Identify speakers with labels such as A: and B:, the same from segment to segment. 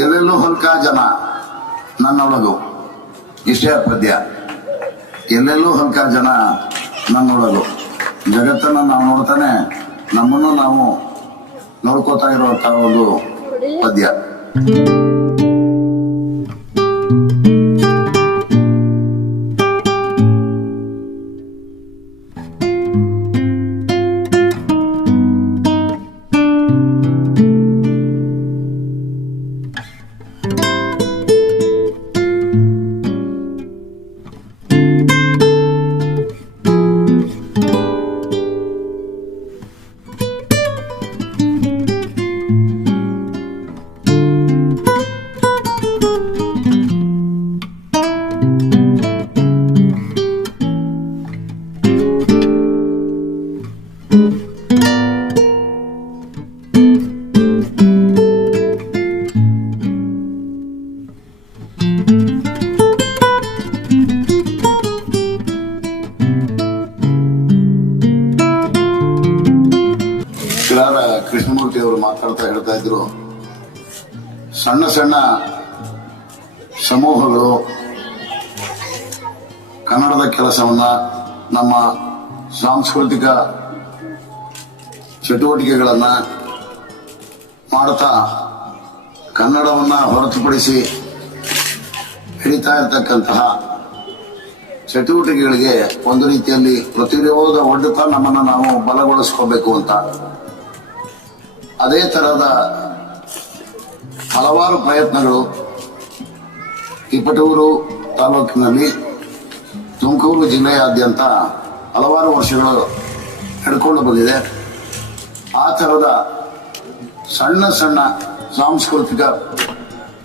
A: ಎಲ್ಲೆಲ್ಲೂ ಹೊಲ್ಕ ಜನ ನನ್ನೊಳಗು. ಇಷ್ಟೇ ಪದ್ಯ. ಎಲ್ಲೆಲ್ಲೂ ಹೊಲ್ಕ ಜನ ನನ್ನೊಳಗು. ಜಗತ್ತನ್ನು ನಾವು ನೋಡ್ತಾನೆ, ನಮ್ಮನ್ನು ನಾವು ನೋಡ್ಕೋತಾ ಇರುವಂತಹ ಒಂದು ಪದ್ಯ. ಕೃಷ್ಣಮೂರ್ತಿ ಅವರು ಮಾತಾಡ್ತಾ ಹೇಳ್ತಾ ಇದ್ರು, ಸಣ್ಣ ಸಣ್ಣ ಸಮೂಹಗಳು ಕನ್ನಡದ ಕೆಲಸವನ್ನ ನಮ್ಮ ಸಾಂಸ್ಕೃತಿಕ ಚಟುವಟಿಕೆಗಳನ್ನ ಮಾಡ್ತಾ ಕನ್ನಡವನ್ನ ಹೊರತುಪಡಿಸಿ ಹಿಡಿತಾ ಇರತಕ್ಕಂತಹ ಚಟುವಟಿಕೆಗಳಿಗೆ ಒಂದು ರೀತಿಯಲ್ಲಿ ಪ್ರತಿರೋಧ ಒಡ್ಡುತ್ತಾ ನಮ್ಮನ್ನ ನಾವು ಬಲಗೊಳಿಸ್ಕೋಬೇಕು ಅಂತ. ಅದೇ ತರಹದ ಹಲವಾರು ಪ್ರಯತ್ನಗಳು ಇಪ್ಪಟೂರು ತಾಲೂಕಿನಲ್ಲಿ ತುಮಕೂರು ಜಿಲ್ಲೆಯಾದ್ಯಂತ ಹಲವಾರು ವರ್ಷಗಳು ನಡ್ಕೊಂಡು ಬಂದಿದೆ. ಆ ಥರದ ಸಣ್ಣ ಸಣ್ಣ ಸಾಂಸ್ಕೃತಿಕ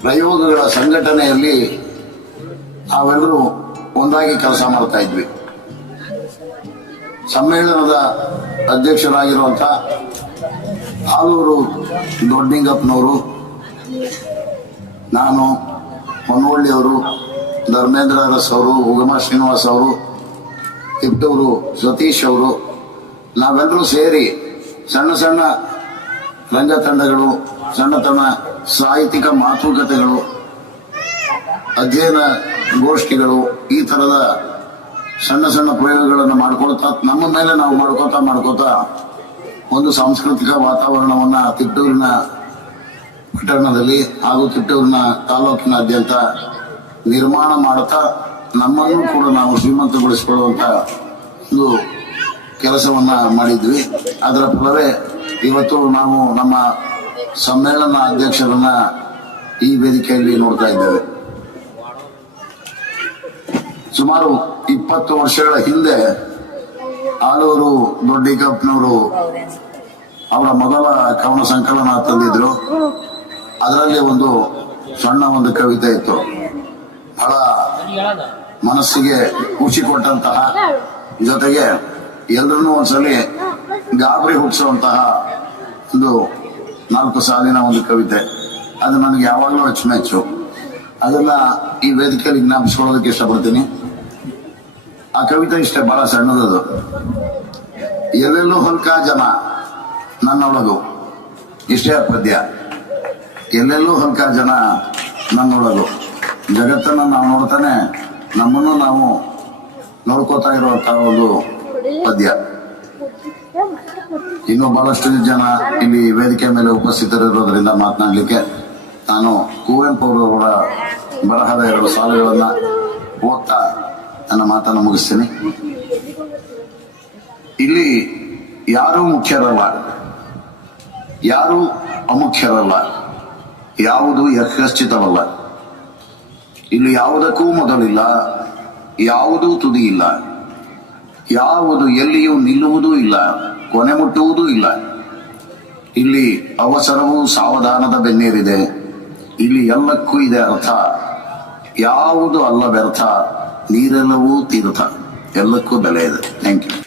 A: ಪ್ರಯೋಗಗಳ ಸಂಘಟನೆಯಲ್ಲಿ ನಾವೆಲ್ಲರೂ ಒಂದಾಗಿ ಕೆಲಸ ಮಾಡ್ತಾ ಇದ್ವಿ. ಸಮ್ಮೇಳನದ ಅಧ್ಯಕ್ಷರಾಗಿರುವಂಥ ಆಲೂರು ದೊಡ್ಡಿಂಗಪ್ಪನವರು, ನಾನು ಹೊನ್ನವಳ್ಳಿಯವರು ಧರ್ಮೇಂದ್ರ ಅರಸ್ ಅವರು, ಉಗಮ ಶ್ರೀನಿವಾಸ್ ಅವರು ಇಬ್ಬರು ಸತೀಶ್ ಅವರು, ನಾವೆಲ್ಲರೂ ಸೇರಿ ಸಣ್ಣ ಸಣ್ಣ ರಂಗತಂಡಗಳು, ಸಣ್ಣ ಸಣ್ಣ ಸಾಹಿತ್ಯಿಕ ಮಾತುಕತೆಗಳು, ಅಧ್ಯಯನ ಗೋಷ್ಠಿಗಳು, ಈ ತರದ ಸಣ್ಣ ಸಣ್ಣ ಪ್ರಯೋಗಗಳನ್ನು ಮಾಡ್ಕೊಳ್ತಾ, ನಮ್ಮ ಮೇಲೆ ನಾವು ಮಾಡ್ಕೋತಾ ಮಾಡ್ಕೋತಾ ಒಂದು ಸಾಂಸ್ಕೃತಿಕ ವಾತಾವರಣವನ್ನ ತಿಟ್ಟೂರಿನ ಪಟ್ಟಣದಲ್ಲಿ ಹಾಗೂ ತಿಟ್ಟೂರಿನ ತಾಲೂಕಿನಾದ್ಯಂತ ನಿರ್ಮಾಣ ಮಾಡುತ್ತಾ ನಮ್ಮನ್ನು ಕೂಡ ನಾವು ಶ್ರೀಮಂತಗೊಳಿಸಿಕೊಳ್ಳುವಂತ ಒಂದು ಕೆಲಸವನ್ನ ಮಾಡಿದ್ವಿ. ಅದರ ಫಲವೇ ಇವತ್ತು ನಾವು ನಮ್ಮ ಸಮ್ಮೇಳನ ಅಧ್ಯಕ್ಷರನ್ನ ಈ ವೇದಿಕೆಯಲ್ಲಿ ನೋಡ್ತಾ ಇದ್ದೇವೆ. ಸುಮಾರು ಇಪ್ಪತ್ತು ವರ್ಷಗಳ ಹಿಂದೆ ಆಲೂರು ದೊಡ್ಡಿಕಪ್ಪನವರು ಅವರ ಮೊದಲ ಕವನ ಸಂಕಲನ ತಂದಿದ್ರು. ಅದರಲ್ಲಿ ಒಂದು ಸಣ್ಣ ಒಂದು ಕವಿತೆ ಇತ್ತು. ಬಹಳ ಮನಸ್ಸಿಗೆ ಖುಷಿ ಕೊಟ್ಟಂತಹ ಜೊತೆಗೆ ಎಲ್ರೂ ಒಂದ್ಸಲಿ ಗಾಬರಿ ಹುಟ್ಟಿಸುವಂತಹ ಒಂದು ನಾಲ್ಕು ಸಾಲಿನ ಒಂದು ಕವಿತೆ. ಅದು ನನಗೆ ಯಾವಾಗಲೂ ಅಚ್ಚುಮೆಚ್ಚು. ಅದನ್ನ ಈ ವೇದಿಕೆಯಲ್ಲಿ ಜ್ಞಾಪಿಸ್ಕೊಳ್ಳೋದಕ್ಕೆ ಇಷ್ಟಪಡ್ತೀನಿ. ಆ ಕವಿತೆ ಇಷ್ಟೇ, ಬಹಳ ಸಣ್ಣದದು. ಎಲ್ಲೆಲ್ಲೂ ಹೊಲ್ಕ ಜನ ನನ್ನೊಳಗು. ಇಷ್ಟೇ ಪದ್ಯ. ಎಲ್ಲೆಲ್ಲೂ ಹೊಲ್ಕ ಜನ ನನ್ನೊಳಗು. ಜಗತ್ತನ್ನು ನಾವು ನೋಡ್ತಾನೆ, ನಮ್ಮನ್ನು ನಾವು ನೋಡ್ಕೋತಾ ಇರುವಂತಹ ಒಂದು ಪದ್ಯ. ಇನ್ನು ಬಹಳಷ್ಟು ಜನ ಇಲ್ಲಿ ವೇದಿಕೆ ಮೇಲೆ ಉಪಸ್ಥಿತರಿರೋದ್ರಿಂದ ಮಾತನಾಡಲಿಕ್ಕೆ ನಾನು ಕುವೆಂಪು ಅವರ ಬರಹದ ಎರಡು ಸಾಲುಗಳನ್ನ ಓದ್ತಾ ನನ್ನ ಮಾತನ್ನು ಮುಗಿಸ್ತೀನಿ. ಇಲ್ಲಿ ಯಾರೂ ಮುಖ್ಯರಲ್ಲ? ಯಾರೂ ಅಮುಖ್ಯರಲ್ಲ? ಯಾವುದು ಯಥಶ್ಚಿತವಲ್ಲ ಇಲ್ಲಿ ಯಾವುದಕ್ಕೂ ಮೊದಲಿಲ್ಲ, ಯಾವುದೂ ತುದಿ ಇಲ್ಲ ಯಾವುದು ಎಲ್ಲಿಯೂ ನಿಲ್ಲುವುದೂ ಇಲ್ಲ, ಕೊನೆ ಮುಟ್ಟುವುದೂ ಇಲ್ಲ. ಇಲ್ಲಿ ಅವಸರವೂ ಸಾವಧಾನದ ಬೆನ್ನೇರಿದೆ. ಇಲ್ಲಿ ಎಲ್ಲಕ್ಕೂ ಇದೆ ಅರ್ಥ. ಯಾವುದು ಅಲ್ಲ ವ್ಯರ್ಥ. ನೀರೆಲ್ಲವೂ ತೀರ್ಥ ಎಲ್ಲಕ್ಕೂ ಬೆಲೆ ಇದೆ. Thank you